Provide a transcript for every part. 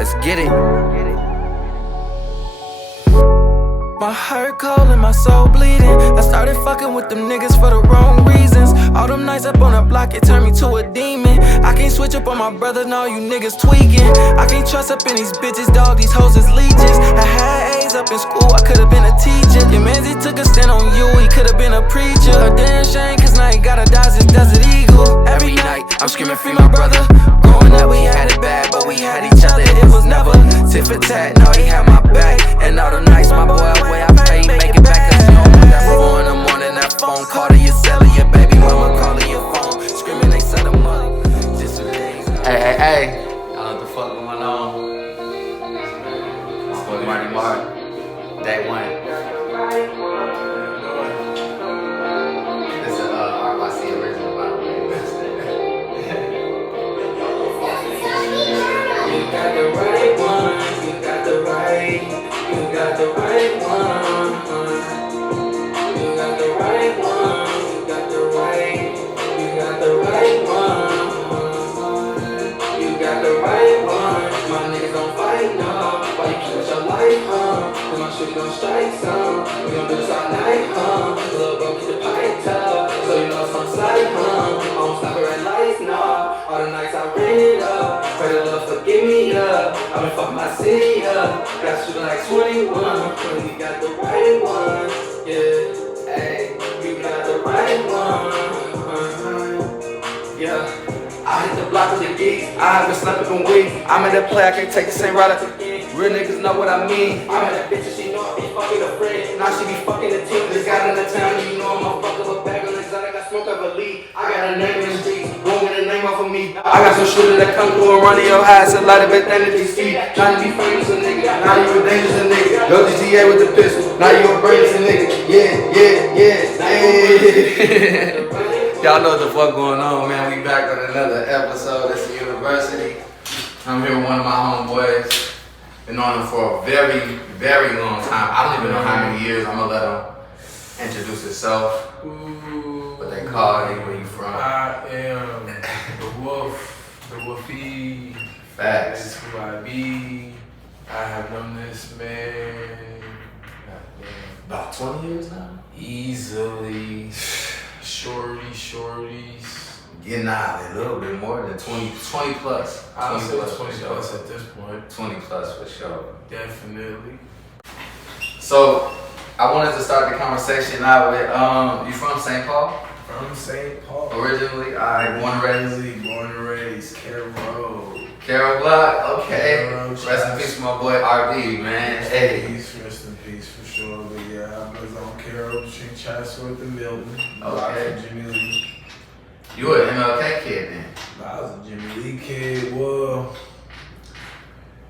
let's get it. My heart cold and my soul bleeding. I started fucking with them niggas for the wrong reasons. All them nights up on the block, it turned me to a demon. I can't switch up on my brother, no, you niggas tweaking. I can't trust up in these bitches, dog, these hoes is leeches. I had A's up in school, I could've been a teacher. Your mans, he took a stand on you, he could've been a preacher. A damn shame, cause now he gotta dodge his desert eagle. Every night, I'm screaming free my brother. Growing up, we had it bad, but we had each other. It was never tit for tat, no, he had my back. And all them nights, my boy away, I pray he make it back. Cause you don't want that 4 in the morning, that phone call to your cellular. Your baby mama calling your phone, screaming they set him up. Hey, I don't know what the fuck going on. My boy Marty Martin, day one. This is ArtByC original, by the way. You got the right one, you got the right, you got the right one. You got the right one, you got the right, you got the right one. You got the right one. My niggas don't fight, no. Why you keep with your life, huh? Cause my shit gon' strike some. We gon' do this all night, huh? Little bro, keep the pipe up. So you know it's on sight, huh? I won't stop at red lights, nah. All the nights I ran it up. Pray the Lord forgive me up. I been fucking my city up. Got shooting like 21. When you got the right one, yeah. Hey, you got the right one. Yeah. I hit the block with the geeks. I haven't slept in weeks. I'm in the play, I can't take the same route again. Real niggas know what I mean. I'm in that bitch and she know I be fucking a friend. Now she be fucking the team. Just got in the town, you know I'm a fuck up a bag on the exotic. I smoke up a lead. I got a name in the streets. Won't get a name off of me. I got some shooters that come through and run in your house and light up at energy speed. Trying to be famous a nigga. Now you a dangerous a nigga. Go to GA with the pistol. Now you a brainless a nigga. Yeah. Y'all know what the fuck going on, man. We back on another episode. It's Yhe University. I'm here with one of my homeboys. Been on him for a very, very long time. I don't even know how many years. I'm gonna let him introduce himself. What they call him, where you from? I am the wolf, the wolfie. Facts. That's who I be. I have known this man About 20 years now? easily. Shorties. Yeah, nah, a little bit more than 20 plus. I would say 20 for sure. plus at this point. 20 plus for sure. Definitely. So, I wanted to start the conversation out with, you from St. Paul? From St. Paul. Originally, born and raised? Born and raised, Carroll Road. Carroll Block, okay. Carroll, Rest in peace to my boy RD, man. Hey. Rest in peace for sure. But yeah, I was on Carroll, Street, Chatsworth, and Milton. Okay. Jimmy Lee. You were an MLK kid then? I was a Jimmy Lee kid. Well,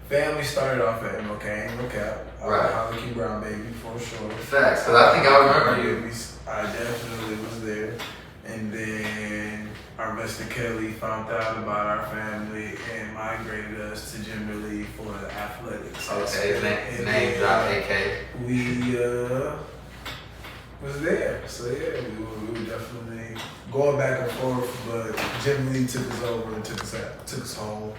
family started off at MLK, no cap. Right. Holly Brown baby for sure. Facts, because I think I remember you. I definitely was there. And then our Mr. Kelly found out about our family and migrated us to Jimmy Lee for the athletics. Okay, his name dropped AK. We was there. So yeah, we were definitely going back and forth, but Jimmy Lee took us over and took us home.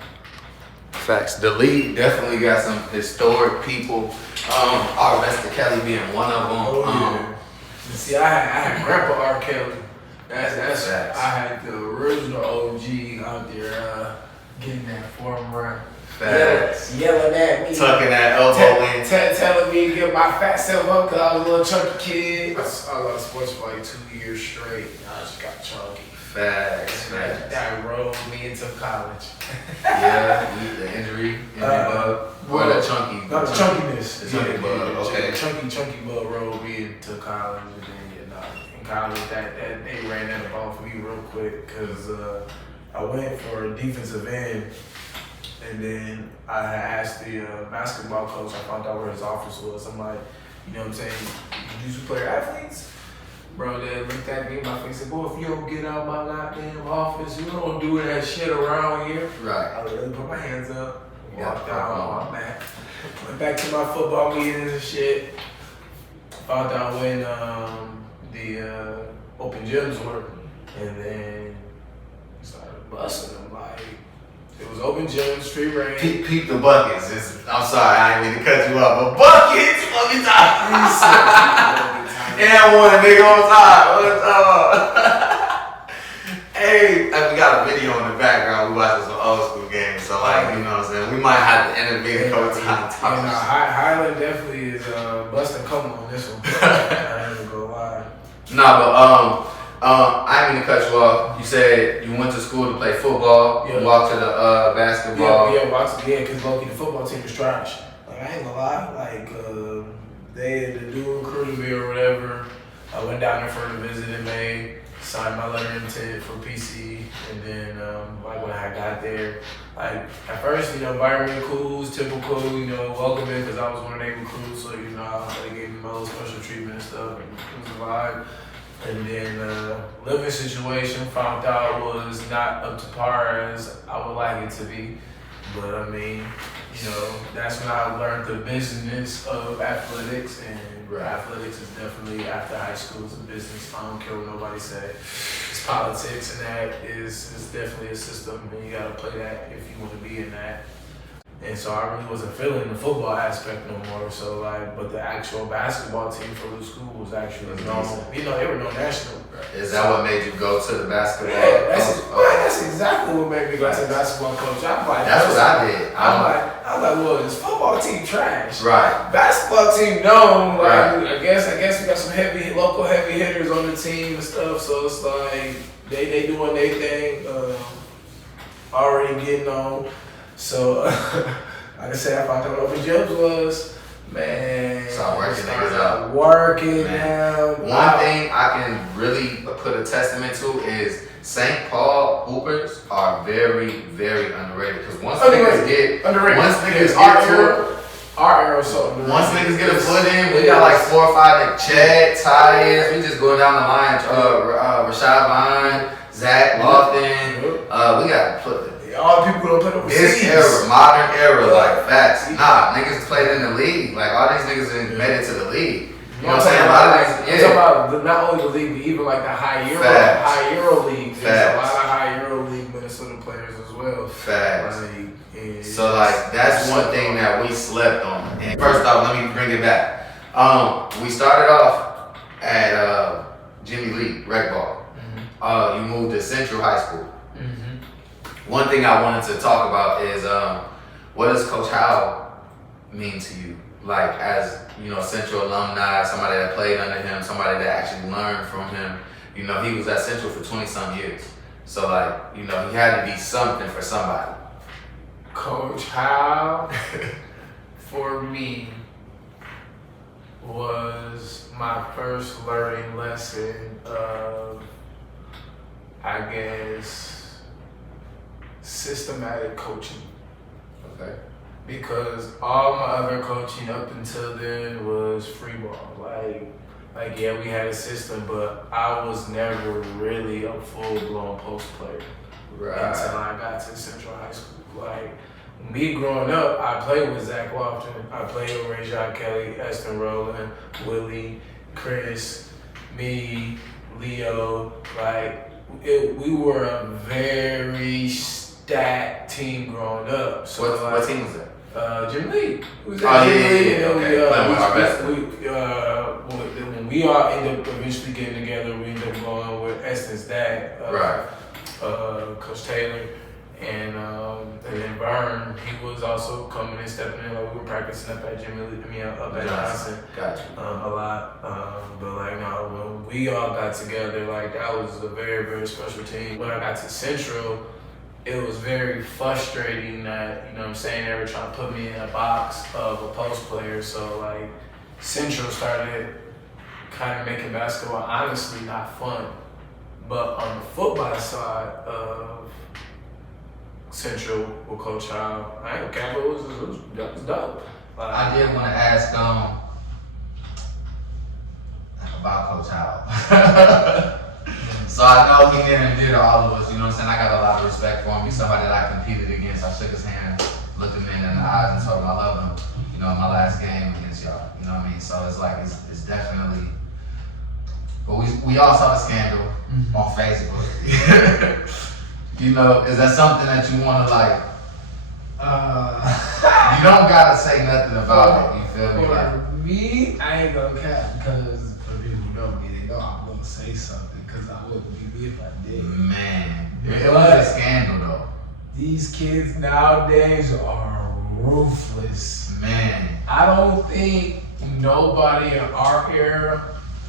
Facts. The league definitely got some historic people. Our Mr. Kelly being one of them. Oh, yeah. See, I had Grandpa R. Kelly. That's Facts. I had the original OG out there getting that form run. Facts. Yelling at me. Tucking that elbow in. Telling me to get my fat self up because I was a little chunky kid. I loved sports for like 2 years straight. I just got chunky. Facts. That rolled me into college. Yeah, the injury bug. Or the chunky. Not the chunkiness. The chunky bug, okay. Chunky bug rolled me into college. And then, in college, they ran that ball for me real quick because I went for a defensive end. And then I had asked the basketball coach, I found out where his office was. I'm like, you know what I'm saying? You do player athletes? Bro, they looked at me in my face and said, boy, if you don't get out my goddamn office, you don't do that shit around here. Right. I literally put my hands up, Yeah, walked out on my back, went back to my football meetings and shit. Found out when the open gyms were, and then started busting them like, It was open gym, street range. Peep the buckets. I'm sorry, I ain't mean to cut you off, but buckets, let me talk. And one nigga on top. Hey, we got a video in the background. We watching some old school games, so like, you know what I'm saying. We might have to intervene a couple times. Highland definitely is busting come on this one. I ain't gonna lie. Nah, but I didn't mean to cut you off. You said you went to school to play football. Yeah. You walked to the basketball. Because Loki, the football team was trash. Like, I ain't gonna lie. Like, the dude recruited me or whatever. I went down there for a visit in May, signed my letter of intent for PC, and then like when I got there, like at first, environment cool, was typical, welcoming because I was one of their recruits, so they gave me my little special treatment and stuff, and it was a vibe. And then living situation found out was not up to par as I would like it to be. But I mean, that's when I learned the business of athletics, and athletics is definitely, after high school, is a business. I don't care what nobody say. It's politics, and that is definitely a system, and you gotta play that if you want to be in that. And so I really wasn't feeling the football aspect no more. So but the actual basketball team for the school was actually known. They were known national. Is that what made you go to the basketball? Yeah, that's exactly what made me go to the basketball coach. I'm like, that's what I did. I'm like, well, this football team trash. Right. Basketball team known. Like, I guess we got some local heavy hitters on the team and stuff. So it's like they doing their thing. Already getting on. So, like I said, I found out what open gyms was. Man, start working niggas out. Working now. One thing I can really put a testament to is St. Paul hoopers are very, very underrated. Because once niggas get a foot in, we got like 4 or 5 like Chad, Tyus. We just going down the line. Rashad Vine, Zach Lofton. We got all the people don't play overseas. This era, modern era, like facts. Nah, niggas played in the league. Like all these niggas made it to the league. You know what I'm saying? A lot of niggas, I'm talking about not only the league, but even like the high Euro league. There's a lot of high Euro league Minnesota players as well. Facts. So like that's one thing that we slept on. And first off, let me bring it back. We started off at Jimmy Lee Rec Ball. You moved to Central High School. One thing I wanted to talk about is what does Coach Howell mean to you? Like as Central alumni, somebody that played under him, somebody that actually learned from him. He was at Central for 20-some years. So like, he had to be something for somebody. Coach Howell, for me, was my first learning lesson of, I guess, systematic coaching. Okay. Because all my other coaching up until then was free ball. Like yeah, we had a system, but I was never really a full-blown post player until I got to Central High School. Like me growing up, I played with Zach Lofton, I played with Rayshon Kelly, Eston Rowland, Willie, Chris, me, Leo. We were a very stacked team growing up. So what team was that? Jim Lee. When we all ended up eventually getting together, we ended up going with Eston's dad, Coach Taylor, and then Vern. He was also coming and stepping in. Like we were practicing up at Jimmy Lee, up at Johnson, Gotcha. a lot. But when we all got together, that was a very, very special team. When I got to Central, it was very frustrating that, they were trying to put me in a box of a post player. So Central started kind of making basketball honestly not fun. But on the football side of Central with Coach Howell, I ain't gonna cap, it was dope. I did want to ask about Coach Howell. So I know he did all of us, I got a lot of respect for him. He's somebody that I competed against. I shook his hand, looked him in the eyes, and told him I love him, in my last game against y'all. So it's definitely, but we all saw the scandal on Facebook. Is that something that you want to You don't gotta say nothing about it. You feel me? For me, I ain't gonna cap because for people who know me, they know I'm gonna say something because I wouldn't be me if I did. Man, it was a scandal though. These kids nowadays are ruthless. Man, I don't think nobody in our era.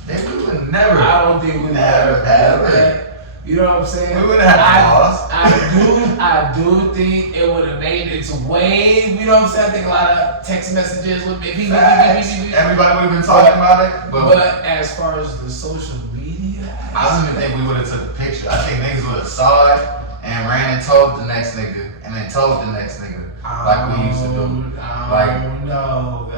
we would never. I don't think we would Never, ever. ever. You know what I'm saying? We wouldn't have laws. I do think it would have made its way. You know what I'm saying? I think a lot of text messages would be. Everybody would have been talking about it. But as far as the social media, I don't even think we would have took a picture. I think niggas would have saw it and ran and told the next nigga and then told the next nigga like we used to do. I don't know.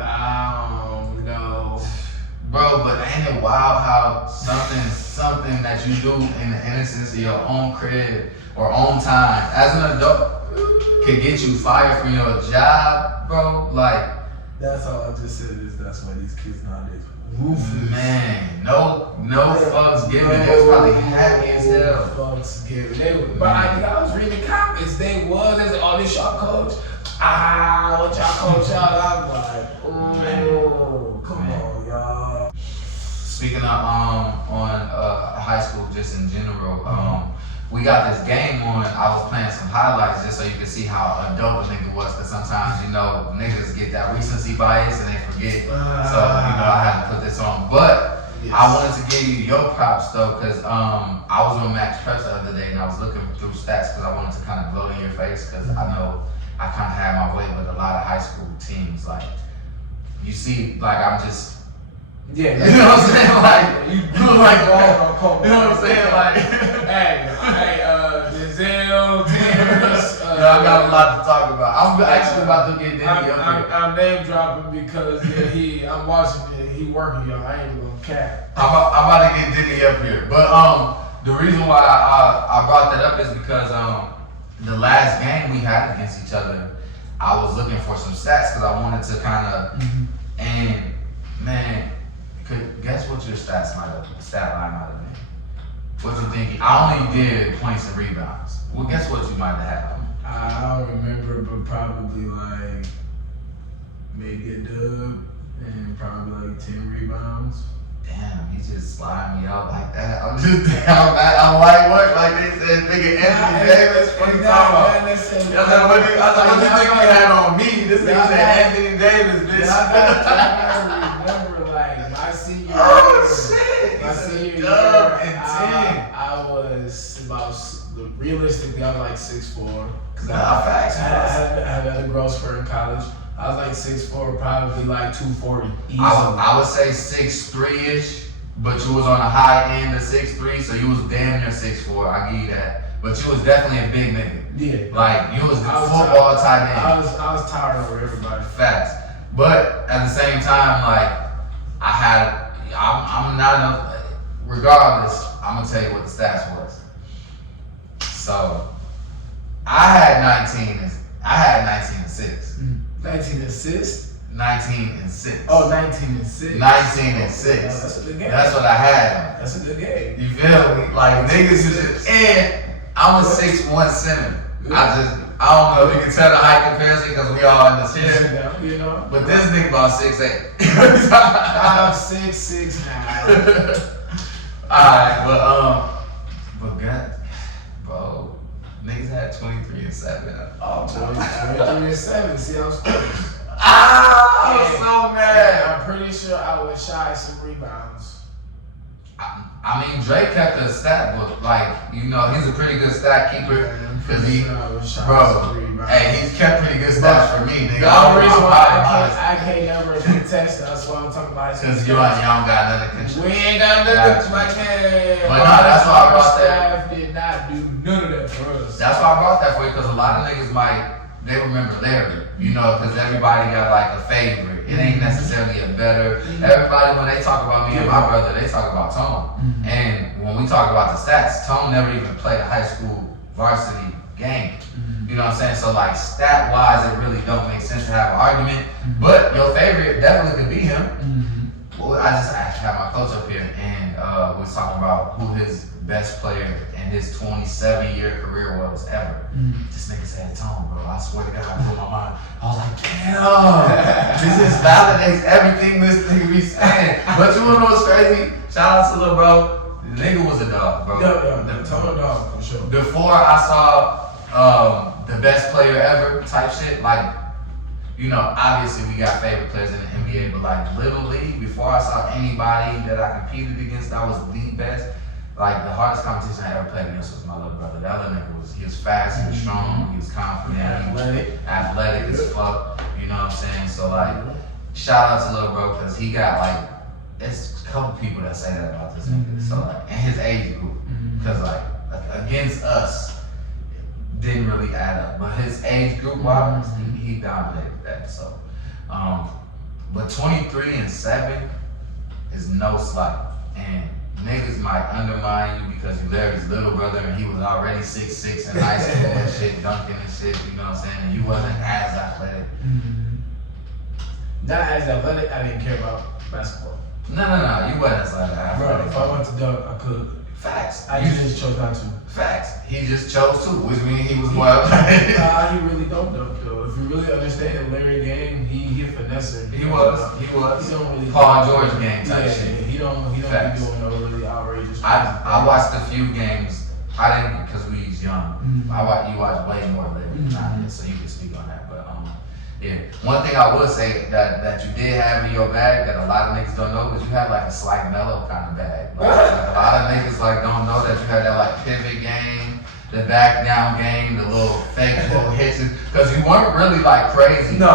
Bro, but ain't it wild how something that you do in the innocence of your own crib or own time as an adult could get you fired from your job, bro? Like, that's all I just said is that's why these kids nowadays ruthless. Man, no fucks given. They was probably happy as hell. Fucks given. But I was reading the comments. They was oh, this y'all coach. What y'all coach y'all? I'm like, oh, come on, y'all. Speaking of on high school, just in general, we got this game on. I was playing some highlights just so you can see how adult a nigga was, because sometimes niggas get that recency bias and they forget. So I had to put this on, but yes. I wanted to give you your props though, because I was on Max Press the other day and I was looking through stats because I wanted to kind of blow in your face, because I know I kind of had my way with a lot of high school teams. Like, you see, like I'm just. Yeah, you know what I'm saying? Like, you like, you know what I'm saying? Like, hey, Denzel, Tears. I got a lot to talk about. I'm actually about to get Diddy up here. I'm name dropping because I'm watching it. He working, y'all. I ain't even gonna cap. I'm about to get Diddy up here, but the reason why I brought that up is because the last game we had against each other, I was looking for some stats because I wanted to kind of and man. Guess what your stat line might have been? What you thinking? I only did points and rebounds. Well, guess what you might have had? I don't remember, but probably like maybe a dub and probably like 10 rebounds. Damn, he just sliding me out like that. I'm light work, like they said, nigga Anthony Davis. What you talking about? I said, what you think we had on me? This nigga said Anthony Davis, bitch. I remember like my senior year. Oh shit! My senior year, I was about, realistically, I was like 6'4". Facts. I had a growth spurt in college. I was like 6'4", probably like 240. Easily. I would say 6'3"-ish, but you was on the high end of 6'3", so you was damn near 6'4". I give you that. But you was definitely a big nigga. Yeah. Like, you was the football tight end. I was tired over everybody. Facts. But at the same time, like, I'm not enough. Regardless, I'm gonna tell you what the stats was. So, I had 19 and 6. 19 assists? 19 and 6. Oh, 19 and 6. 19 and 6. Oh, that's a good game. That's what I had. That's a good game. You feel me? Like, niggas is just, and I'm a 6'1" center. I don't know if you can tell the height comparison because we all in the chair. You know? But this nigga about 6'8". I'm 6'6" now. Alright, but God, bro, niggas had 23 and 7. Oh, 23 and 7. See, I was close. I was so mad. I'm pretty sure I was shy of some rebounds. I mean, Drake kept a stat book. Like, you know, he's a pretty good stat keeper. Cause he's kept pretty good stats for me, nigga. The only reason why I can't never contest it, that's why I'm talking about it. Cause y'all don't got nothing to control. We ain't got nothing to my man. But no, that's why I brought that. Staff did not do none of that for us. That's why I brought that for you, cause a lot of niggas they remember Larry, you know, cause everybody got like a favorite. It ain't necessarily a better. Everybody, when they talk about me and my brother, they talk about Tone. And when we talk about the stats, Tone never even played a high school varsity game. You know what I'm saying? So like stat wise, it really don't make sense to have an argument. But your favorite definitely could be him. Well, I just actually had my coach up here and we was talking about who his best player in his 27-year career arrows ever. This nigga said tone, bro. I swear to God, I blew my mind. I was like, damn, this just validates everything this nigga be saying. But you wanna know what's crazy? Shout out to little bro. The nigga was a dog, bro. Yeah, total dog for sure. Before I saw the best player ever type shit, like, you know, obviously we got favorite players in the NBA, but like Little League, before I saw anybody that I competed against that was the best, like the hardest competition I ever played against was my little brother. That little nigga he was fast, he was strong, he was confident, athletic as fuck, you know what I'm saying? So like, shout out to little bro, cause he got like, there's a couple people that say that about this nigga. So like, and his age group, cause like against us, didn't really add up, but his age group wise, he dominated that. So, but 23-7 is no slight, and niggas might undermine you because you Larry's little brother and he was already 6'6" in high school and shit, dunking and shit. You know what I'm saying? And you wasn't as athletic. Not as athletic. I didn't care about basketball. No, you wasn't as athletic. Bro, if I went to dunk, I could. Facts. I just chose not to. Facts. He just chose to, which means he was more athletic. Nah, he really don't dunk though. If you really understand Larry game, he a finesser. He was. He don't really. Paul George game type shit. He don't be doing no really outrageous. I watched a few games. I didn't because we was young. You watch way more Larry than I did, so you can speak on that. But yeah. One thing I would say that you did have in your bag that a lot of niggas don't know is you had like a slight mellow kind of bag. Like a lot of niggas like don't know that you had that like pivot game, the back down game, the little fake little hits, because you weren't really like crazy. No.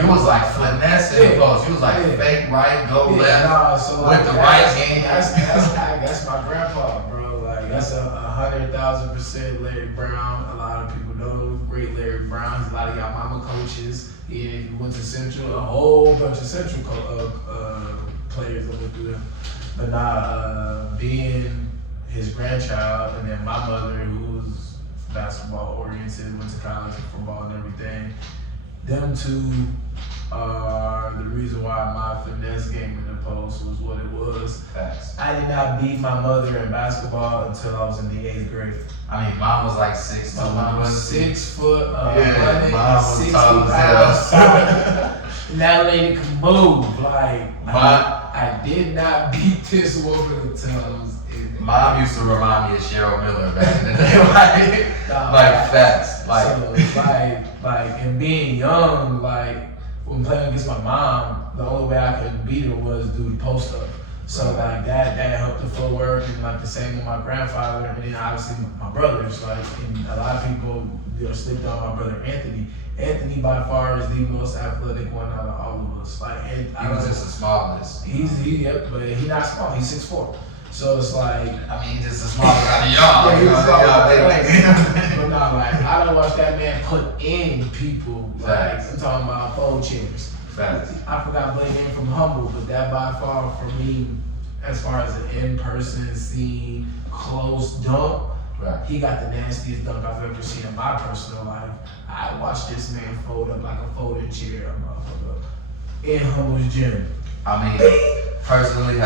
You was like finessing close. You was like fake right, go left so with the right hand. That's my grandpa, bro. Like that's 100,000% Larry Brown. A lot of people know great Larry Brown. A lot of y'all mama coaches. He went to Central. A whole bunch of Central players that went through them. But being his grandchild, and then my mother, who was basketball oriented, went to college and football and everything. Them two are the reason why my finesse game in the post was what it was. Facts. I did not beat my mother in basketball until I was in the 8th grade. I mean, mom was like 6'2". My mom was 6 foot, mom was 60 tall as pounds. And that lady could move. Like, I did not beat this woman until Mom used to remind me of Cheryl Miller back in the day, like facts. Like, so, like, and being young, like, when playing against my mom, the only way I could beat her was do the post up. So like that helped the footwork, and like the same with my grandfather, and then obviously my brothers. Like, and a lot of people sleep on my brother Anthony. Anthony by far is the most athletic one out of all of us. Like, he was just the smallest. But he's not small. He's 6'4". So it's like, I mean, just the smallest out of y'all. But no, like, I don't watch that man put in people. Like, I'm talking about 4 chairs. Facts. I forgot Blake in from Humble, but that by far for me, as far as an in-person scene, close dunk, he got the nastiest dunk I've ever seen in my personal life. I watched this man fold up like a folding chair, motherfucker, in Humble's gym. I mean, personally, do you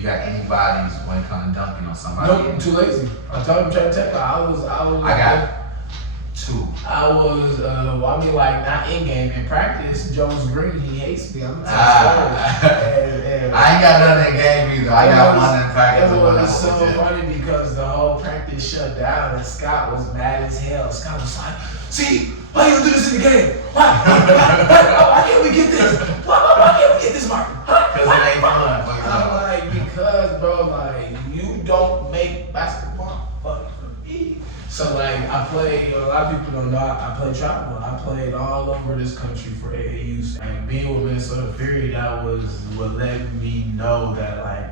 got any bodies when it comes to dunking on somebody? Nope, I'm too lazy. I told him, trying to tell you, I got 2. I was, like, not in game. In practice, Jones Green, he hates me. I'm gonna tell you. I ain't got nothing in game either. I got one in practice. It was so funny because the whole practice shut down and Scott was mad as hell. Scott was like, see, why you do this in the game? Why can't we get this? Why can't we get this, Martin? Because it ain't fun. I'm like, because, bro, like, you don't make basketball fun for me. So, like, I played, a lot of people don't know, I played travel. I played all over this country for AAUs. And being with Minnesota Fury, that was what let me know that, like,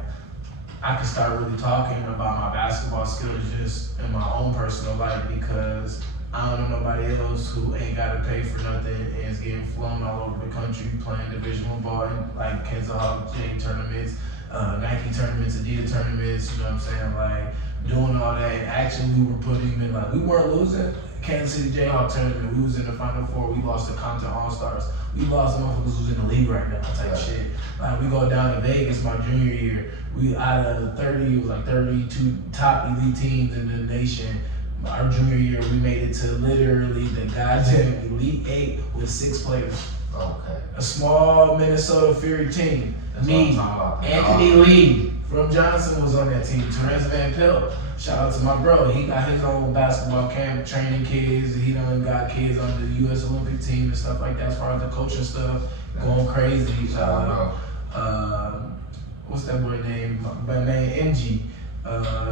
I could start really talking about my basketball skills just in my own personal life, because I don't know nobody else who ain't got to pay for nothing and is getting flown all over the country playing Division I ball in like Kansas Hawk J tournaments, Nike tournaments, Adidas tournaments, you know what I'm saying? Like, doing all that. Actually, we were putting in, like, we weren't losing. Kansas City Jayhawk tournament. We was in the Final Four. We lost to Compton All-Stars. We lost to motherfuckers who's in the league right now type shit. Like, we go down to Vegas my junior year. We out of 30, it was like 32 top elite teams in the nation. Our junior year, we made it to literally the goddamn Elite 8 with 6 players. Okay. A small Minnesota Fury team. That's Me, what I'm talking about. Anthony Lee from Johnson was on that team. Terrence Van Pelt. Shout out to my bro. He got his own basketball camp training kids. He done got kids on the U.S. Olympic team and stuff like that as far as the coaching stuff. Going crazy. What's that boy name? My name MG.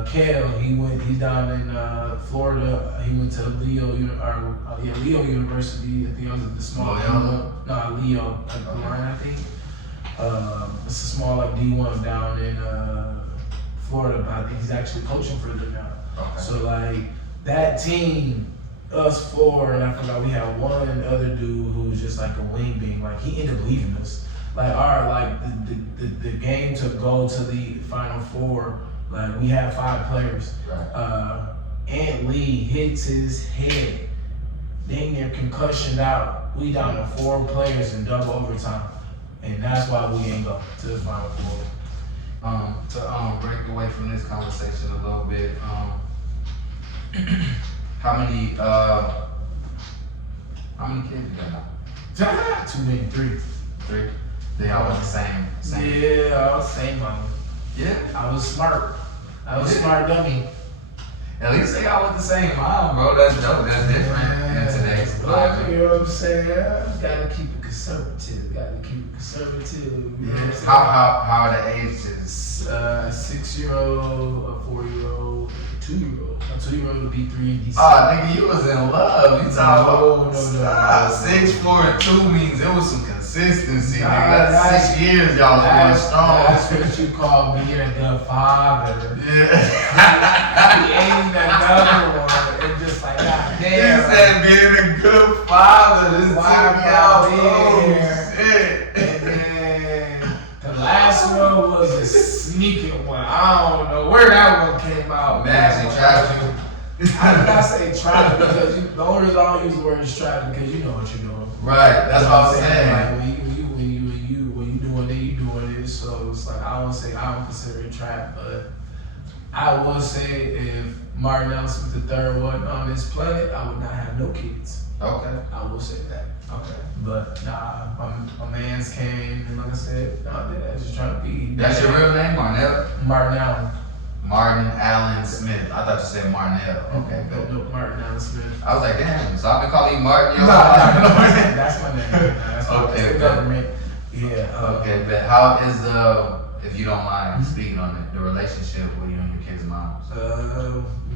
Kale, he's down in Florida. He went to Leo University. I think it was at the small Leo, like the line, I think. It's a small like D1 down in Florida, but I think he's actually coaching for them now. Okay. So like that team, us four, and I forgot we had one other dude who was just like a wing being. Like he ended up leaving us. Like the game to go to the Final Four. Like we had 5 players. Right. Ant Lee hits his head, dang near concussioned out. We down to 4 players in double overtime, and that's why we ain't go to the Final Four. To break away from this conversation a little bit, how many kids you got now? Too many, 3. 3. They all went the same. Yeah, I was same mama. Yeah. I was smart. I was smart dummy. At least they all with the same mom, bro. That's dope. That's different in today's climate. You know what I'm saying? Gotta keep it conservative. Yeah. You know what I'm saying? How are the ages? 6-year-old, a 4-year-old, a 2-year-old. My 2-year-old will be 3 in December. Oh, nigga, you was in love. You talking about 6, 4, and 2 means it was some consistency. Nigga. That's 6 years y'all was going strong. That's what you call being a good father. Yeah. He ain't that number one. It's just like, God He damn. said being a good father. This Why took me am I out. here? Oh, shit. And then the last one was a sneaking one. I don't know where that one came out. Man, she trapped you. I did not say try because the only reason I don't use the word is try because you know what you're doing. Right, that's what I'm saying. Like when you doing it, you doing it. So it's like I don't consider it trap, but I would say if Martin Allen Smith III wasn't on this planet, I would not have no kids. Okay. I will say that. Okay. But nah, my man's came and like I said, no, I was just trying to be. That's your real name, Marnell? Martin Allen. Martin Allen Smith. I thought you said Marnell. Okay, good. No, Martin Allen Smith. I was like, damn, so I've been calling you Martin. No, that's my name. That's Okay, the government. Yeah. Okay, but how is if you don't mind speaking on it, the relationship with you and your kids' moms? We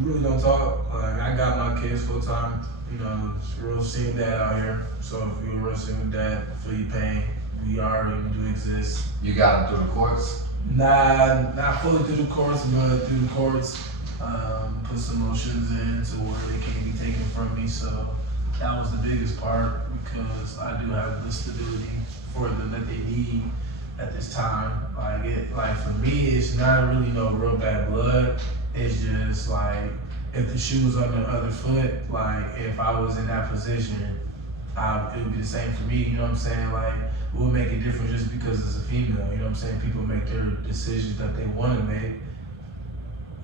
really don't talk. Like I got my kids full time. You know, it's a real single dad out here. So if you're a real single dad, feel your pain. We already do exist. You got them through the courts? Nah, not fully through the courts, but through the courts. Put some motions in to where they can't be taken from me. So that was the biggest part because I do have the stability for them that they need at this time. Like for me, it's not really no real bad blood. It's just like if the shoe was on the other foot, like if I was in that position, it would be the same for me. You know what I'm saying? Like it would make it different just because it's a female. You know what I'm saying? People make their decisions that they want to make.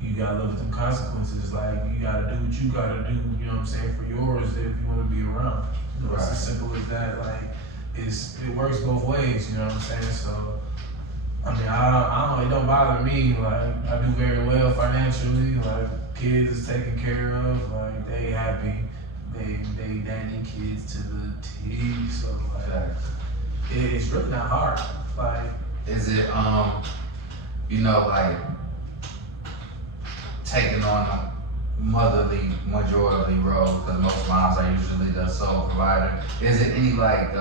You gotta live with them consequences. Like you gotta do what you gotta do. You know what I'm saying? For yours, if you want to be around. You know, it's as simple as that. Like it works both ways. You know what I'm saying? So. I mean, it don't bother me. Like, I do very well financially. Like, kids is taken care of. Like, they happy. They daddy kids to the T. So, like, it's really not hard. Like, is it, like, taking on a motherly majority role, because most moms are usually the sole provider. Is it any like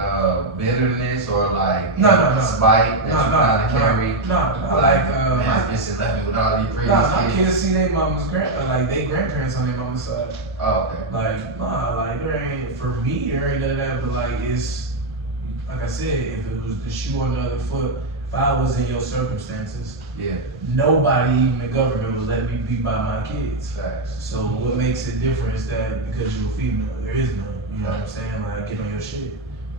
bitterness or like spite that you kind of carry? Man, this just left me with all these previous kids. My kids see their mama's they grandparents on their mama's side. Oh, okay. There ain't, for me, there ain't none of that, but like it's, like I said, if it was the shoe on the other foot, if I was in your circumstances, Yeah. nobody, even the government, would let me be by my kids. Facts. So what makes it different is that because you're a female, there is none. You know what I'm saying? Like, get on your shit.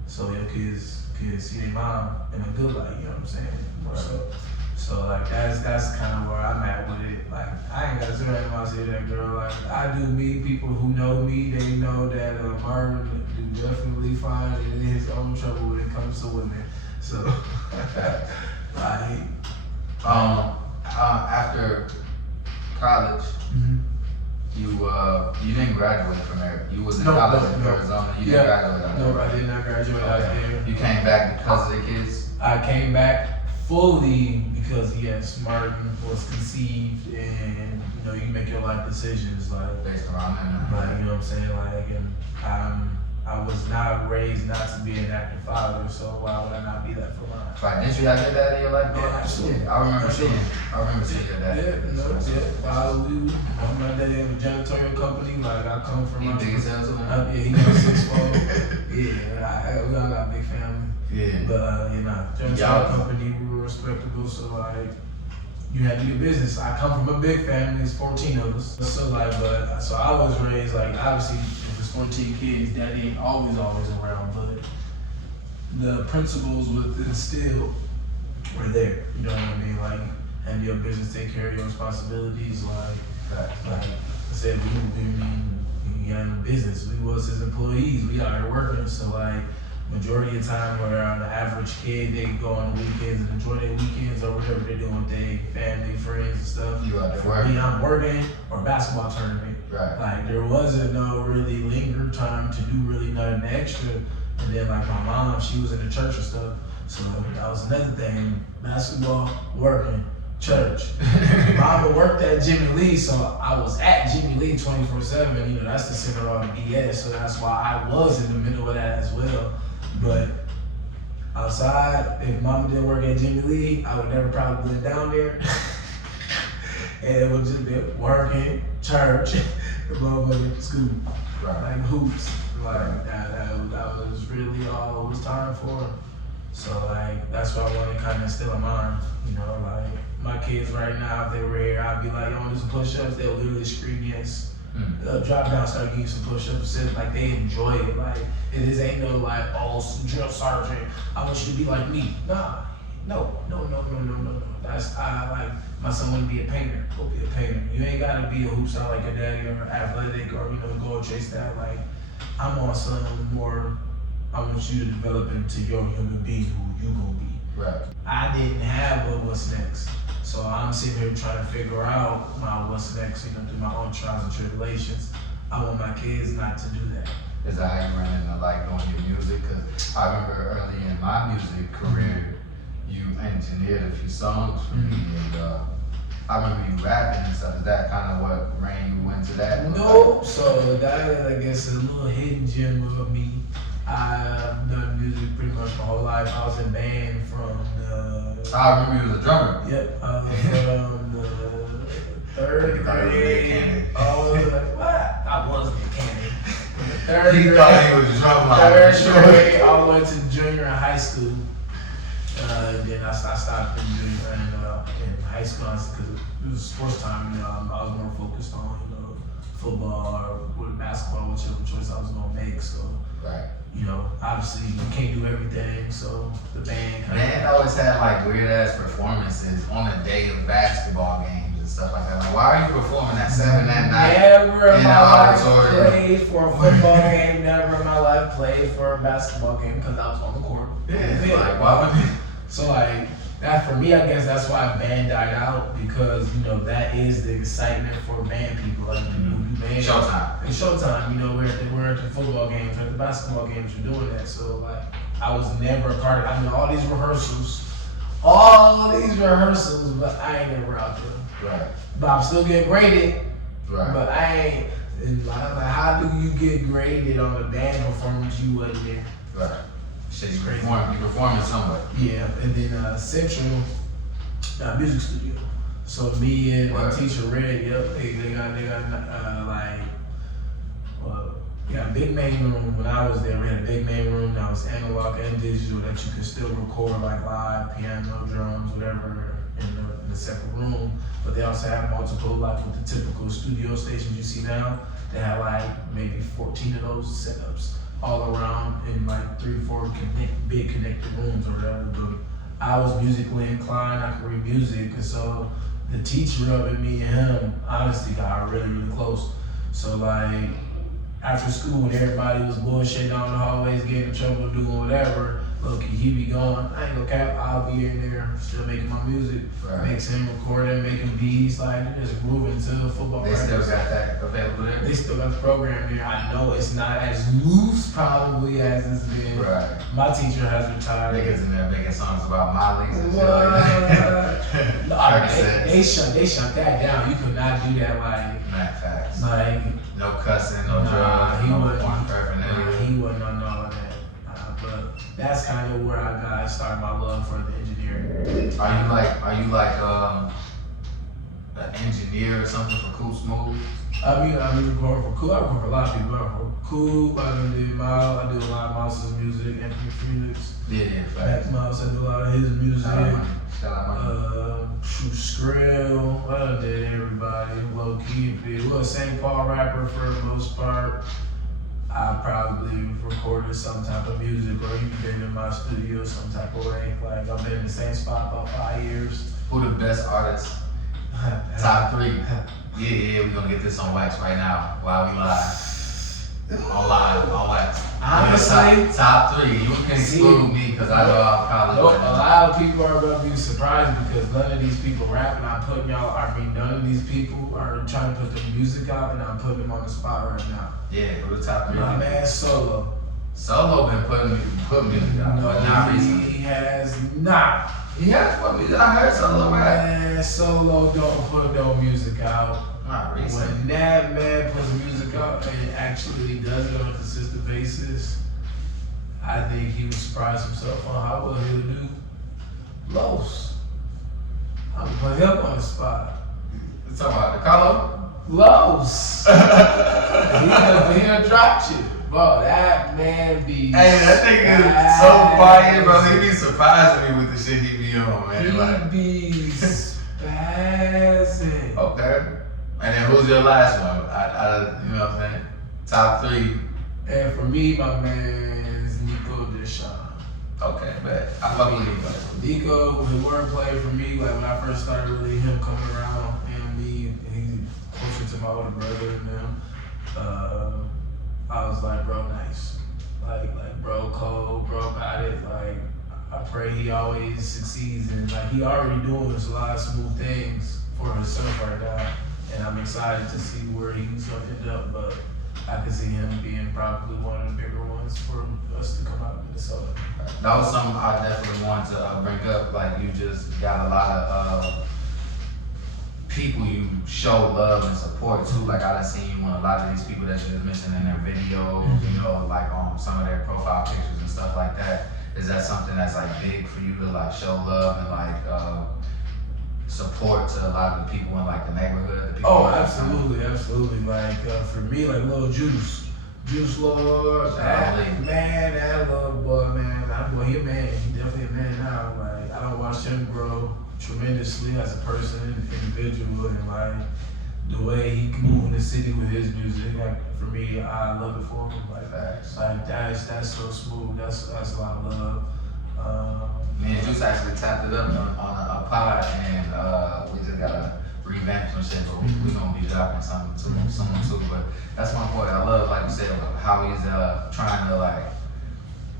So your kids see their mom in a good light. You know what I'm saying? So like that's kind of where I'm at with it. Like, I ain't gotta say that when I say that, girl. Like, I do meet people who know me. They know that Martin do definitely find in his own trouble when it comes to women. So like, after college, you didn't graduate from there. You was in college in Arizona. You didn't graduate out there. No, I did not graduate out there. You came back because of the kids? I came back fully because, yes, Martin was conceived, and you know, you make your life decisions like Based around that. you know what I'm saying, like, and I was not raised not to be an active father, so why would I not be that for mine? Like, didn't you have your dad in your life? Yeah, absolutely. I remember seeing your dad. My dad had a janitorial company. Like, I come from. He big as hell, too, man. Yeah, he was 6'4". Yeah, we all got a big family. Yeah. But janitorial company, we were respectable. So like, you had to do business. I come from a big family. It's 14 of us. So like, so I was raised like, obviously, if it's 14 kids, daddy ain't always around, but the principles with instilled were there. You know what I mean? Like, handle your business, take care of your responsibilities. Like I said, we got in the business. We was his employees. We out here working. So like, majority of the time, where on the average kid, they go on the weekends and enjoy their weekends or whatever they're doing with their family, friends, and stuff. You out there For working? me, I'm working or basketball tournament. Right. Like, there wasn't no really linger time to do really nothing extra. And then like my mom, she was in the church and stuff. So that was another thing: basketball, working, church. Mama worked at Jimmy Lee, so I was at Jimmy Lee 24/7. You know, that's the center of all the BS. So that's why I was in the middle of that as well. But outside, if Mama didn't work at Jimmy Lee, I would never probably been down there. And it would just be working, church, motherfucking school, like hoops. Like that was really all it was time for. So like, that's what I want to kind of instill in mind. You know, like, my kids right now, if they were here, I'd be like, you want to do some push-ups? They'll literally scream yes. They'll drop down, start getting some push-ups. Like, they enjoy it. Like, ain't no like, oh, drill sergeant, I want you to be like me. Nah, no. That's like, my son want to be a painter. Go be a painter. You ain't gotta be a hoop star like your daddy or athletic or go chase that. Like, I'm on something more. I want you to develop into your human being who you gonna be. Right. I didn't have a what's next. So I'm sitting here trying to figure out my what's next, through my own trials and tribulations. I want my kids not to do that. Is that how you ran into like doing your music? Because I remember early in my music career, you engineered a few songs for me, and I remember you rapping and stuff. Is that kind of what ran you into that? No, so that, I guess, is a little hidden gem of me. I've done music pretty much my whole life. I was in band from the... I remember you was a drummer. Yep, from the third grade. I was like, what? I wasn't a mechanic. Third He grade. thought he was a drummer. Third grade, I went to junior high school. Then I stopped in high school because it was sports time. I was more focused on football or basketball, whichever choice I was gonna make. So, right. Obviously you can't do everything. So the band kind of. Man, always had like weird ass performances on the day of basketball games and stuff like that. Like, why are you performing at 7 at night? Never in my life auditorium? played for a football game. Never in my life played for a basketball game because I was on the court. Yeah, like, why would you? So like, that for me, I guess that's why band died out, because that is the excitement for band people. Like, people who do band. Showtime. It's showtime. We're at the football games, we're at the basketball games, we're doing that. So like, I was never a part of it. I mean, all these rehearsals, but I ain't never out there. Right. But I'm still getting graded. Right. But I ain't. And like, how do you get graded on a band performance you wasn't there? Right. Shit, you performing somewhere. Yeah, and then Central Music Studio. So me and What? Teacher Red, yep, they got like Yeah, big main room. When I was there, we had a big main room that was analog and digital that you could still record like live, piano, drums, whatever, in a separate room. But they also have multiple, like with the typical studio stations you see now. They had like maybe 14 of those setups all around in like 3 or 4 big connected rooms or whatever. But I was musically inclined. I could read music, and so the teacher of it, me and him, honestly got really, really close. So like, after school, when everybody was bullshitting down the hallways, getting in trouble, doing whatever, look, he be going. I ain't gonna cap. I'll be in there, still making my music, mixing, recording, making beats, like just moving to football. They still got that available there. They still got the program there. I know it's not as loose probably as it's been. Right. My teacher has retired. Niggas in there making songs about Molly's and shit What? like that. They shut that down. You could not do that like. Mad facts. Like. No cussing, no drugs, he no wasn't. porn paraphernalia. He wasn't on all of that. But that's kind of where I started my love for the engineering. Are you like an engineer or something for Cool Smooth? I mean, recording for Cool. I record for a lot of people. I record for Cool. I do Miles. I do a lot of Mouse's music. Anthony Phoenix. Yeah, Max Mouse. I do a lot of his music. Shout out Skrill. I did everybody. Low key. Well, St. Paul rapper for the most part. I probably recorded some type of music or even been in my studio some type of way. Like I've been in the same spot about 5 years. Who the best artists? Top 3. Yeah, we're gonna get this on wax right now while we live. On wax. Honestly, top 3. You can exclude me because I know I'm probably. A lot of people are gonna be surprised because none of these people rap, and I'm putting y'all. I mean, none of these people are trying to put their music out, and I'm putting them on the spot right now. Yeah, who the top 3? My man Solo. Solo been putting music out, but not recently. He has not. He has put music. I heard Solo rap. Man, Solo don't put no music out. Not recently. When that man puts music out and actually does it on a consistent basis, I think he would surprise himself on how well he'll do. Los. I'm gonna put him on the spot. You talking about the color? Los. he done dropped you. Bro, that man be. Hey, that nigga is so quiet, bro. He be surprising me with the shit he be on, man. He be spazzing. Okay. And then who's your last one? You know what I'm saying? Top 3. And for me, my man is Nico Deshawn. Okay, bet. I fuck with Nico. Nico, the wordplay for me, like when I first started really him coming around and me, he's closer to my older brother and them. I was like, bro, nice. Like bro, cold, bro, got it. Like, I pray he always succeeds and like he already doing a lot of smooth things for himself right now. And I'm excited to see where he's gonna end up, but I can see him being probably one of the bigger ones for us to come out of Minnesota. That was something I definitely wanted to bring up. Like, you just got a lot of people you show love and support to. Like, I done seen you on a lot of these people that you just mentioned in their videos, you know, like on some of their profile pictures and stuff like that. Is that something that's like big for you to like show love and like support to a lot of the people in like the neighborhood? The Oh, absolutely. Like for me, like Lil Juice Lord, that man, that little boy, man. Well, he a man. He definitely a man now. Like I don't watch him grow tremendously as a person, individual, and like the way he can move in the city with his music. Like for me, I love it for him. Like that's so smooth. That's a lot of love. Me and Juice actually tapped it up on a pod, and we just gotta revamp some shit, but we gonna be dropping something too. But that's my boy. I love, like you said, how he's trying to like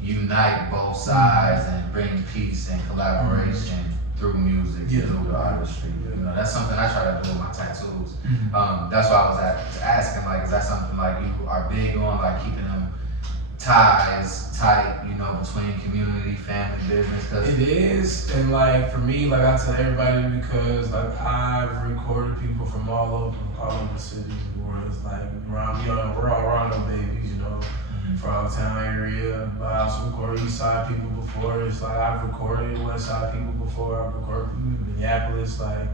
unite both sides and bring peace and collaboration through music, through the artistry. You know, that's something I try to do with my tattoos. That's why I was asking, like, is that something like you are big on, like keeping them ties tight, you know, between community, family, business? Cause it is, and like for me, like I tell everybody, because like I've recorded people from all over the city. Where it's like we're all around babies, you know. Frogtown area. I also recorded East Side people before. It's like I've recorded West Side people before. I've recorded people in Minneapolis. Like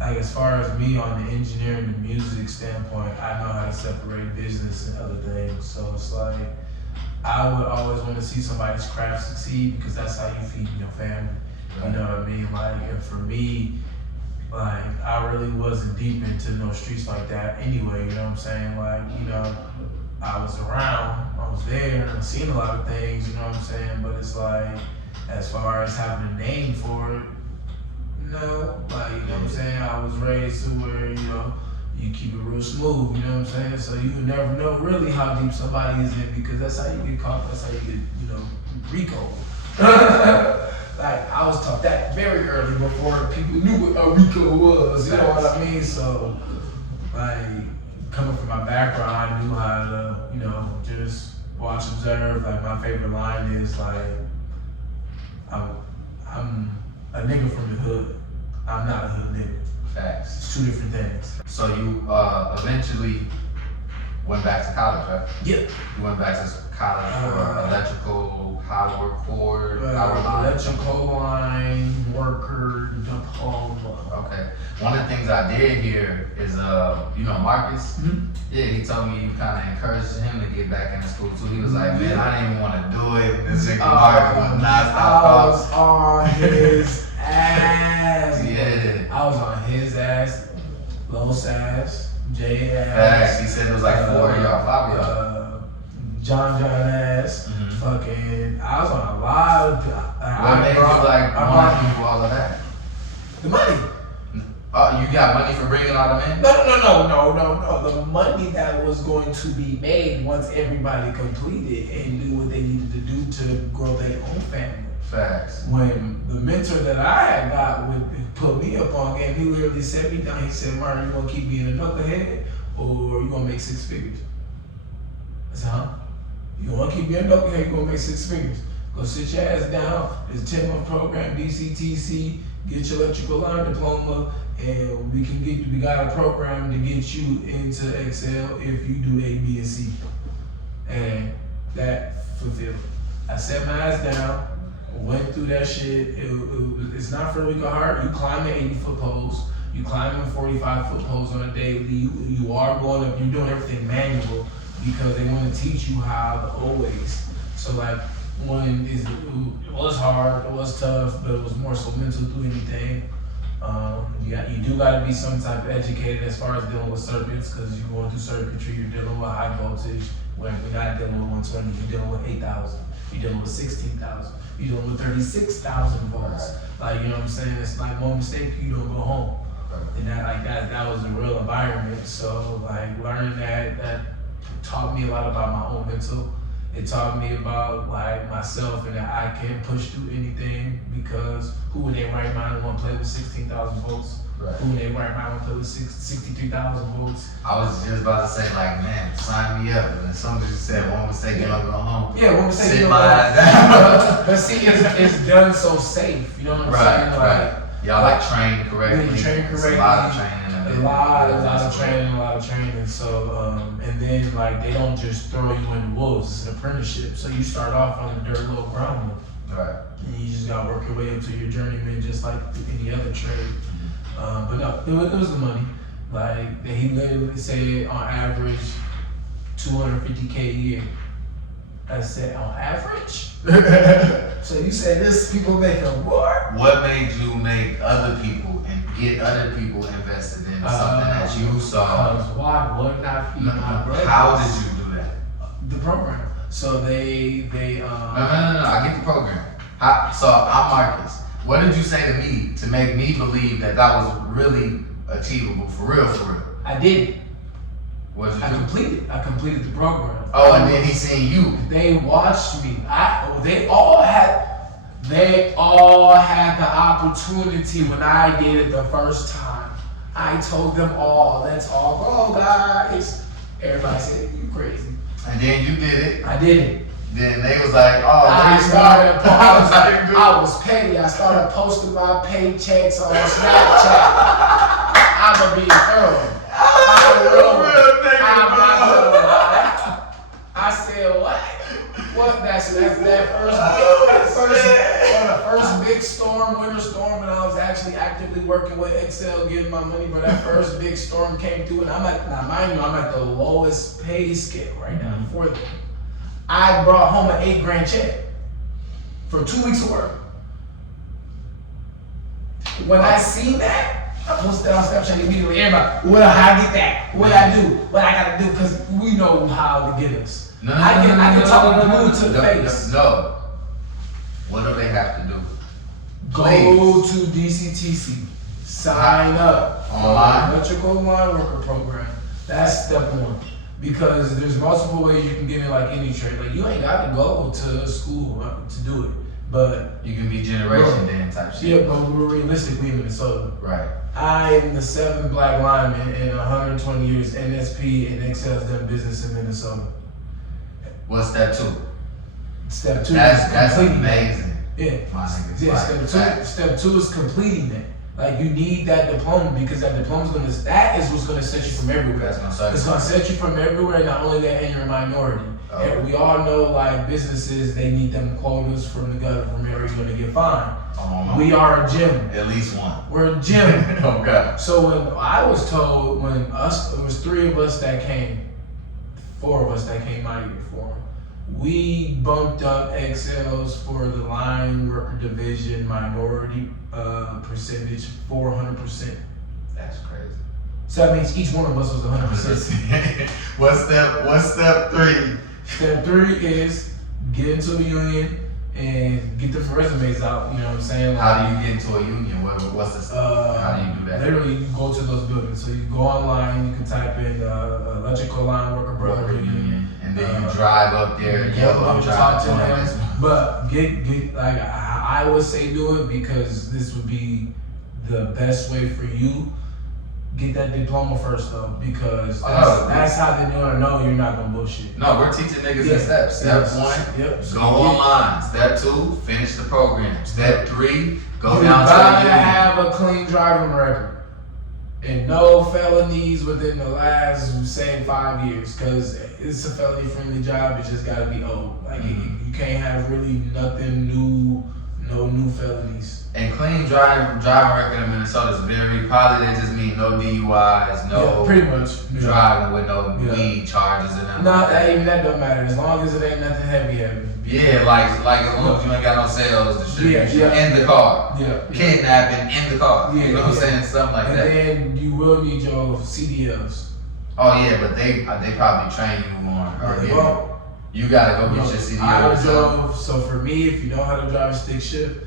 as far as me on the engineering and music standpoint, I know how to separate business and other things. So it's like I would always want to see somebody's craft succeed because that's how you feed your family. You know what I mean? Like, and for me, like I really wasn't deep into no streets like that anyway. You know what I'm saying? Like, you know, I was around, I was there, I seen a lot of things. You know what I'm saying? But it's like, as far as having a name for it, no. Like, you know what I'm saying? I was raised to where, you know, you keep it real smooth, you know what I'm saying? So you would never know really how deep somebody is in because that's how you get caught, that's how you get, you know, Rico. Like, I was taught that very early before people knew what a Rico was, you know what I mean? So, like, coming from my background, I knew how to, you know, just watch, observe. Like, my favorite line is, like, I'm a nigga from the hood. I'm not a hood nigga. Facts. It's two different things. So you eventually went back to college, right? Yep. You went back to college for electrical power cord, power line. Electrical line worker diploma. Okay. One of the things I did hear is, you know, Marcus. Mm-hmm. Yeah, he told me you kind of encouraged him to get back into school too. He was like, man, I didn't even want to do it. And this nigga Marcus was I was on his ass. Yeah. I was on his ass, Los ass, Jay ass. Facts. He said it was like 4 of y'all, 5 of y'all. John ass. Fucking, I was on a lot of. What made you like want to do all of that? The money. You got money for bringing all the men? No. The money that was going to be made once everybody completed and knew what they needed to do to grow their own family. Facts. When the mentor that I had got would put me up on game, he literally set me down. He said, Martin, you gonna keep being a knucklehead or you gonna make 6 figures? I said, huh? You wanna keep being a knucklehead, you gonna make 6 figures. Go sit your ass down. It's a 10-month program, DCTC, get your electrical line diploma, and we got a program to get you into Excel if you do A, B, and C. And that fulfilled. I set my ass down, went through that shit. It's not for the weak of heart. You climb 80-foot poles, you climb 45-foot poles on a daily. You are going up, you're doing everything manual because they want to teach you how the old ways. So like, it was hard, it was tough, but it was more so mental through anything. You do got to be some type of educated as far as dealing with circuits because you're going through circuitry, you're dealing with high voltage. When we're not dealing with 120, you're dealing with 8,000, you're dealing with 16,000, you're dealing with 36,000 volts. Like, you know what I'm saying? It's like one mistake, you don't go home. And that was a real environment. So like learning that taught me a lot about my own mental. It taught me about like myself and that I can push through anything because who in their right mind want to play with 16,000 volts? Right. Who in their right mind want to play with 63,000 volts? I was just about to say like, man, sign me up. And then somebody just said one mistake, you don't go home. Yeah, one mistake, sit you my don't ass down. But see, it's done so safe. You know what I'm saying? Like, right. Y'all like trained correctly. Yeah, trained correctly. It's a lot of training. A lot of training. So, and then like they don't just throw you in the wolves. It's an apprenticeship. So you start off on the dirt low ground. Right. And you just gotta work your way up to your journeyman, just like any other trade. But no, it was the money. Like he literally said on average, 250K a year. I said on average. So you said this people making more? What made you make other people and get other people invested in something that you saw? Because why would not feed my brothers? How did you do that? The program. So they No, I get the program. So I'm Marcus. What did you say to me to make me believe that was really achievable for real? I did it. What did you do? I completed the program. Oh, and then he seen you. They watched me. They all had the opportunity when I did it the first time. I told them all, let's all go, guys. Everybody said, you crazy. And then you did it. I did it. Then they was like, oh, I was petty. I started posting my paychecks on Snapchat. I'ma be thorough. I said, what? What? That first big storm, winter storm, when I was actually actively working with Excel, getting my money, but that first big storm came through, and now mind you, I'm at the lowest pay scale right now for them. I brought home an $8,000 check for 2 weeks of work. When I see that, I posted on Snapchat immediately. Everybody, well, how I get that? What I do? What I gotta do? Because we know how to get us. I can talk blue to the face. No. What do they have to do? Go to DCTC. Sign up. Online? Electrical line worker program. That's step one. Because there's multiple ways you can get in like any trade. Like you ain't got to go to school to do it. But you can be generation then type shit. Yeah, but we're realistically in Minnesota. Right. I am the 7th black lineman in 120 years. NSP and Excel's done business in Minnesota. What's step 2? Step 2 that's completing amazing. Yeah. My niggas. Yeah, step two is completing that. Like you need that diploma because that diploma's that is what's gonna set you from everywhere. It's gonna set you from everywhere. Not only that, and you're a minority. And we all know like businesses, they need them quotas from the government or you're gonna get fined. We are a gym. At least one. We're a gym. Oh God. So when I was told, it was 3 of us that came, 4 of us that came my year for them. We bumped up Excels for the line worker division minority percentage 400%. That's crazy. So that means each one of us was 100%. What's step 3? Step 3 is get into a union and get the resumes out. You know what I'm saying? Like, how do you get into a union? What's the step? How do you do that? Literally, you go to those buildings. So you go online, you can type in electrical line worker brother union. And then you drive up there and talk to them. But get like I would say do it because this would be the best way for you. Get that diploma first though, because that's how they're gonna know you're not gonna bullshit. No, we're teaching niggas in steps. Step 1, go online. Step 2, finish the program. Step 3, go down to the union. Have a clean driving record. And no felonies within the last, say, 5 years, because it's a felony-friendly job. It just gotta be old. Like you can't have really nothing new, no new felonies. And clean driving record in Minnesota is very probably. They just mean no DUIs, no pretty much driving with no weed charges and nothing. No, that don't matter as long as it ain't nothing heavy. Yeah, like as long as you ain't got no sales, distribution in the car, kidnapping in the car. You know what I'm saying? Something like that. And then you will need your CDLs. Oh yeah, but they probably train you on. You gotta go get your CDLs. So for me, if you know how to drive a stick shift,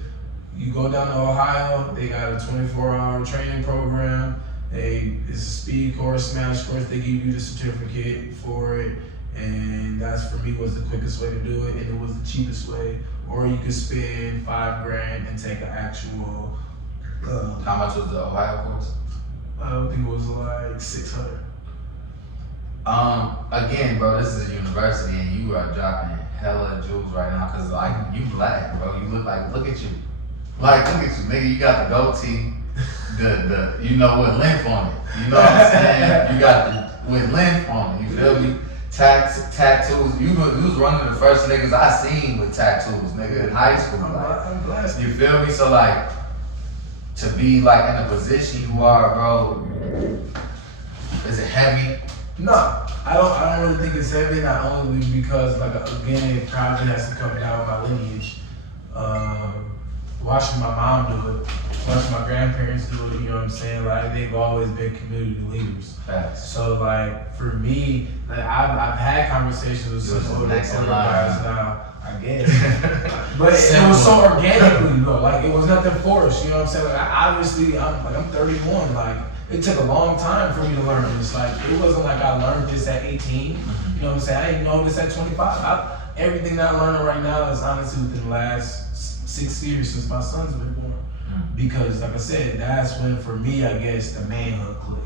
you go down to Ohio. They got a 24-hour training program. It's a speed course, smash course. They give you the certificate for it. And that's for me was the quickest way to do it, and it was the cheapest way. Or you could spend $5,000 and take an actual. How much was the Ohio course? I think it was like $600. Again, bro, this is a university, and you are dropping hella jewels right now, cause like you black, bro. You look at you, nigga. You got the goatee, the you know with length on it. You know what I'm saying? You got the with length on it. You feel me? Tattoos. You was one of the first niggas I seen with tattoos, nigga, in high school. I'm blessed. You feel me? So like, to be like in the position you are, bro, is it heavy? No, I don't really think it's heavy. Not only because like again, it probably has to come down with my lineage. Watching my mom do it, watching my grandparents do it, you know what I'm saying? Like they've always been community leaders. Facts. So like for me, like I've had conversations with some older guys now, I guess. But it was so organically though, like it was nothing forced, you know what I'm saying? Like I'm 31, like it took a long time for me to learn this. Like it wasn't like I learned this at 18, you know what I'm saying? I didn't know this at 25. Everything that I'm learning right now is honestly within the last 6 years since my son's been born. Because like I said, that's when for me, I guess the manhood clicked.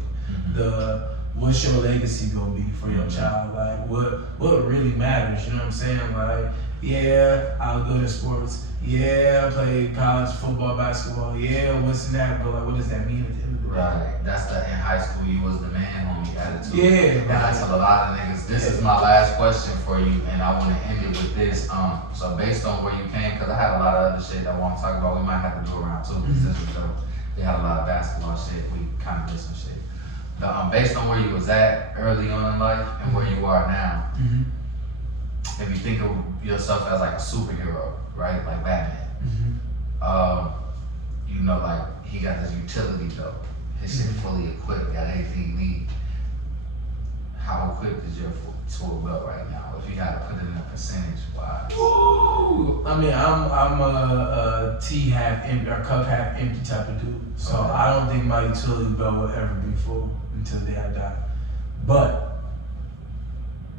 What's your legacy gonna be for your child? Like what really matters, you know what I'm saying? Like Yeah, I was good at sports. Yeah, I played college football, basketball. Yeah, what's that? But like, what does that mean at the end of the day? Right. That's the in high school you was the man homie attitude. Yeah. And I tell a lot of niggas, this is my last question for you, and I want to end it with this. So based on where you came, because I had a lot of other shit I want to talk about. We might have to do around two because this was dope. They had a lot of basketball shit. We kind of did some shit. But based on where you was at early on in life and where you are now, if you think of yourself as like a superhero, right? Like Batman. You know, like he got this utility belt. His shit fully equipped, got everything you need. How equipped is your tool belt right now? If you had to put it in a percentage wise. Ooh, I mean, I'm a tea half empty or cup half empty type of dude. So Okay. I don't think my utility belt will ever be full until the day I die. But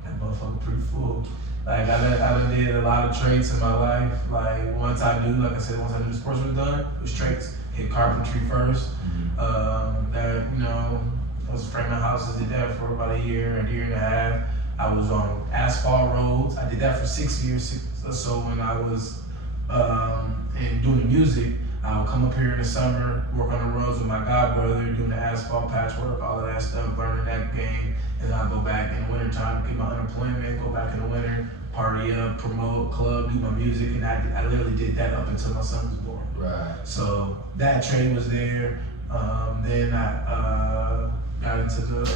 that motherfucker pretty full. Like I done did a lot of trades in my life. Like once I knew the sports was done, it was trades. Hit carpentry first. That, you know, I was framing houses, did that for about a year and a half. I was on asphalt roads. I did that for 6 years. So when I was and doing music, I would come up here in the summer, work on the roads with my god brother, doing the asphalt patchwork, all of that stuff, learning that game. And then I'll go back in the wintertime, get my unemployment, go back in the winter, party up, promote, club, do my music. And I literally did that up until my son was born. Right. So that trade was there. Then I got into the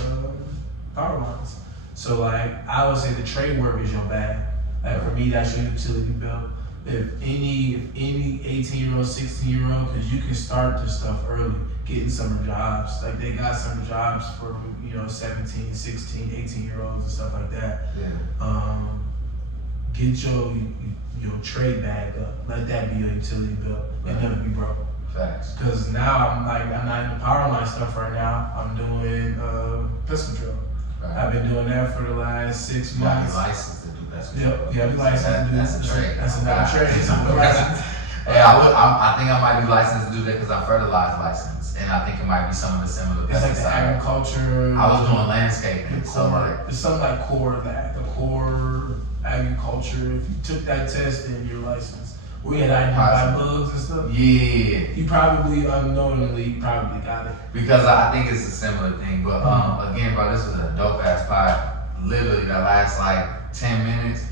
power lines. So like I would say the trade work is your bag. Like for me, that's your utility belt. If any 18-year-old, 16-year-old, because you can start this stuff early, getting summer jobs. Like they got summer jobs for 17, 16, 18-year-olds and stuff like that. Yeah. Get your trade bag up. Let that be your utility belt. You'll never be broke. Facts. Because now I'm not in the power line stuff right now. I'm doing pest control. Right. I've been doing that for the last 6 You gotta months. be licensed to do pest control. Yep, you gotta be licensed to do That's a trade. That's another trade. It's another license. Hey, I think I might be licensed to do that because I'm fertilizer licensed, and I think it might be some of the similar It's like the pesticides. agriculture. I was doing landscaping, so like, It's something like core of that. The core agriculture. If you took that test, then you're licensed. We had identified bugs and stuff. yeah, You probably unknowingly got it. because I think it's a similar thing. But again, bro, this was a dope ass pod. Literally, that last like 10 minutes.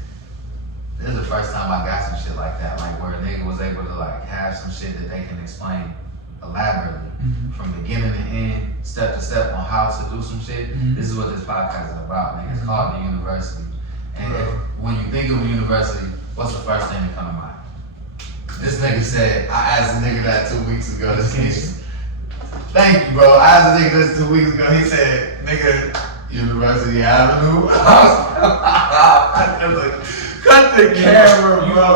This is the first time I got some shit like that, like where a nigga was able to like have some shit that they can explain elaborately from beginning to end, step to step on how to do some shit. This is what this podcast is about, nigga. It's called the University. And when you think of a university, what's the first thing that come to mind? This nigga said, I asked a nigga that 2 weeks ago. Thank you, bro. I asked a nigga this 2 weeks ago. He said, nigga, University Avenue. I was like, cut the camera, bro.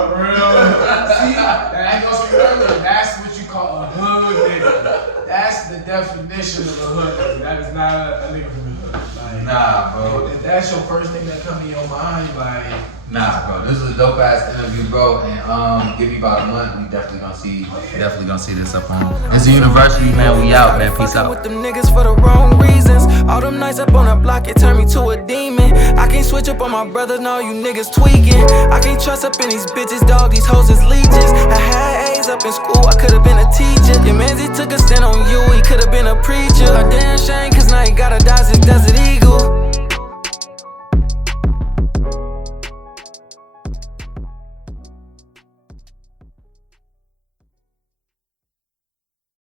See, that goes further. That's what you call a hood nigga. That's the definition of a hood nigga. That is not a nigga from the hood. Like, Nah, bro. if that's your first thing that come to your mind, like, Nah, bro. This is a dope ass interview, bro. And give me about a month. We definitely gonna see this up on. It's a university, man. We out, man. Peace out. With them niggas for the wrong reasons. All them nights up on the block, it turned me to a demon. I can't switch up on my brothers, now you niggas tweaking. I can't trust up in these bitches, dog, these hoes is leeches. I had A's up in school, I could've been a teacher. Your mans, he took a stand on you, he could've been a preacher. A damn shame, cause now he gotta dodge his Desert Eagle.